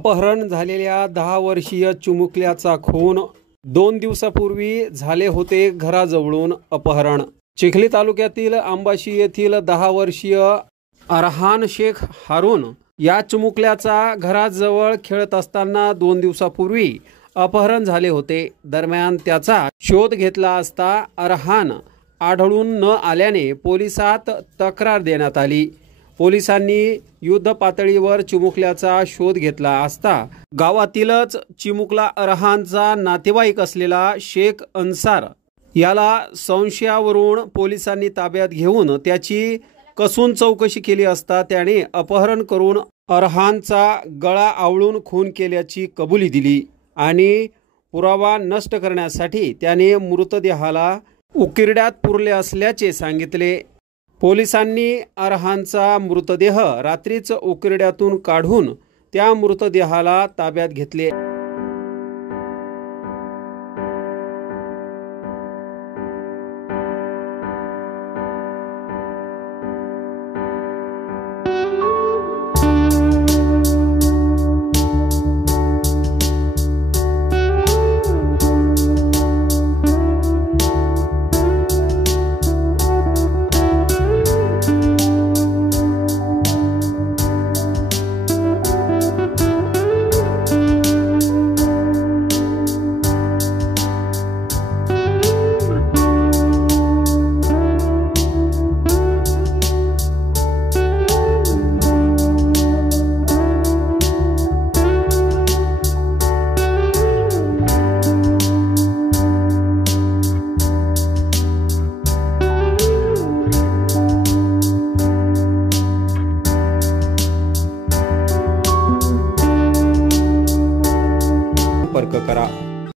अपहरण झालेल्या 10 वर्षीय चिमुकल्याचा खून। 2 दिवसापूर्वी झाले होते घराजवळून अपहरण। चिखली तालुक्यातील अंबाशी येथील 10 वर्षीय अरहान शेख हारून या चिमुकल्याचा घराजवळ खेळत असताना 2 दिवसापूर्वी अपहरण झाले होते। दरम्यान त्याचा शोध घेतला असता अरहान आढळून न आल्याने पोलिसात तक्रार देण्यात आली। पोलिसांनी युद्ध पातळीवर चिमुकल्याचा शोध घेतला असता गावातीलच चिमुकला अरहानचा नातेवाईक असलेला शेख अन्सार याला संशयावरून पोलिसांनी ताब्यात घेऊन त्याची कसून चौकशी केली असता त्याने अपहरण करून अरहानचा गळा आवळून खून केल्याची कबुली दिली आणि पुरावा नष्ट करण्यासाठी त्याने मृतदेहाला उकिरड्यात पुरले असल्याचे सांगितले। पोलिसांनी अरहानचा मृतदेह रात्रीच उकिरड्यातून काढून त्या मृतदेहाला ताब्यात घेतले। संपर्क करा।